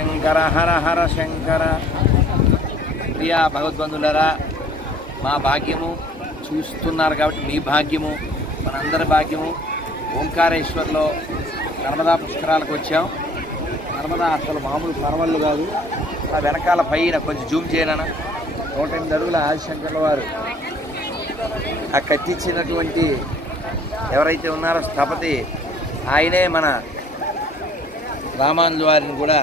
శంకర హర హర శంకర. ప్రియా భగవద్బంధులరా మా భాగ్యము చూస్తున్నారు కాబట్టి మీ భాగ్యము మనందరి భాగ్యము. ఓంకారేశ్వర్లో నర్మదా పుష్కరాలకు వచ్చాం. నర్మదా అసలు మామూలు పర్వళ్ళు కాదు. ఆ వెనకాల పైన కొంచెం జూమ్ చేయనా నూట ఎనిమిది అడుగుల ఆదిశంకర్ల వారు. ఆ కట్టించినటువంటి ఎవరైతే ఉన్నారో స్థపతి ఆయనే మన రామానుజు వారిని కూడా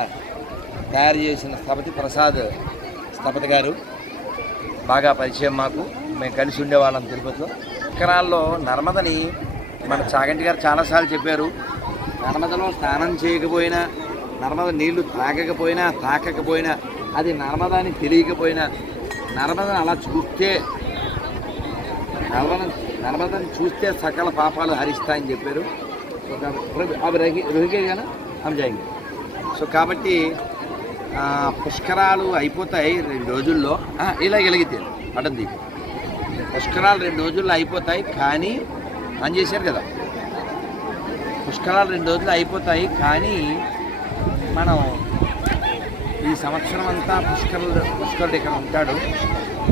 తయారు చేసిన స్థపతి ప్రసాద్ స్థపతి గారు. బాగా పరిచయం మాకు. మేము కలిసి ఉండేవాళ్ళం తిరుపతిలో. ఎకరాల్లో నర్మదని మన చాగంటి గారు చాలాసార్లు చెప్పారు. నర్మదలో స్నానం చేయకపోయినా నర్మద నీళ్ళు తాగకపోయినా తాకకపోయినా అది నర్మదాని తెలియకపోయినా నర్మదను అలా చూస్తే నర్మద నర్మదని చూస్తే సకల పాపాలు హరిస్తాయని చెప్పారు. అవి రహి రొహికే కానీ ఆమె జాయింగ్ సో కాబట్టి పుష్కరాలు అయిపోతాయి రెండు రోజుల్లో. ఇలా వెలిగితే అటం దీపం పుష్కరాలు రెండు రోజుల్లో అయిపోతాయి కానీ అని చేశారు కదా. పుష్కరాలు రెండు రోజులు అయిపోతాయి కానీ మనం ఈ సంవత్సరం అంతా పుష్కరుడు పుష్కరుడు ఇక్కడ ఉంటాడు.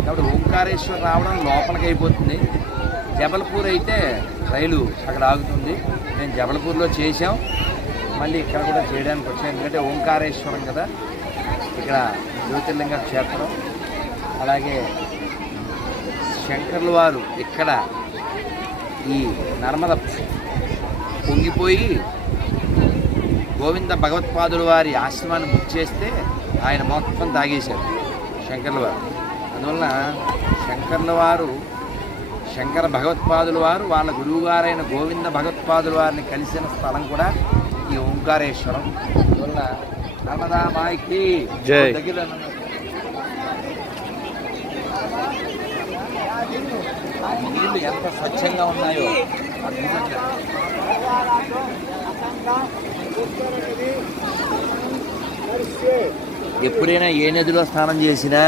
కాబట్టి ఓంకారేశ్వర్ రావడం లోపలికి అయిపోతుంది. జబల్పూర్ అయితే రైలు అక్కడ ఆగుతుంది. మేము జబల్పూర్లో చేసాం మళ్ళీ ఇక్కడ కూడా చేయడానికి వచ్చాం. ఎందుకంటే ఓంకారేశ్వరం కదా. ఇక్కడ జ్యోతిర్లింగ క్షేత్రం అలాగే శంకర్ల వారు ఇక్కడ ఈ నర్మద పొంగిపోయి గోవింద భగవత్పాదుల వారి ఆశ్రమాన్ని బుక్ చేస్తే ఆయన మొత్తం తాగేశారు శంకర్ల వారు. అందువలన శంకర్ల వారు శంకర భగవత్పాదుల వారు వాళ్ళ గురువుగారైన గోవింద భగవత్పాదుల వారిని కలిసిన స్థలం కూడా ఈ ఓంకారేశ్వరం. అందువల్ల జై. నీళ్ళు ఎంత స్వచ్ఛంగా ఉన్నాయో ఎప్పుడైనా ఏ నదిలో స్నానం చేసినా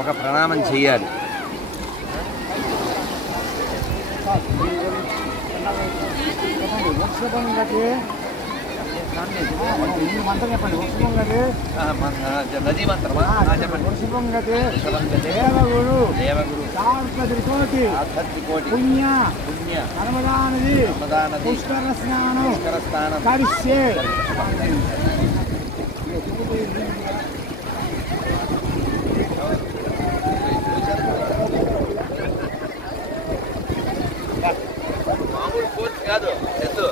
ఒక ప్రణామం చేయాలి చెప్పండి నదీమంతరమా చెప్పండి శివం గతే దేవగురు దేవగురు సాంపది కోటి అర్థి కోటి పుణ్య పుణ్య నర్మదా నది నర్మదా నది కాదు ఎత్తు.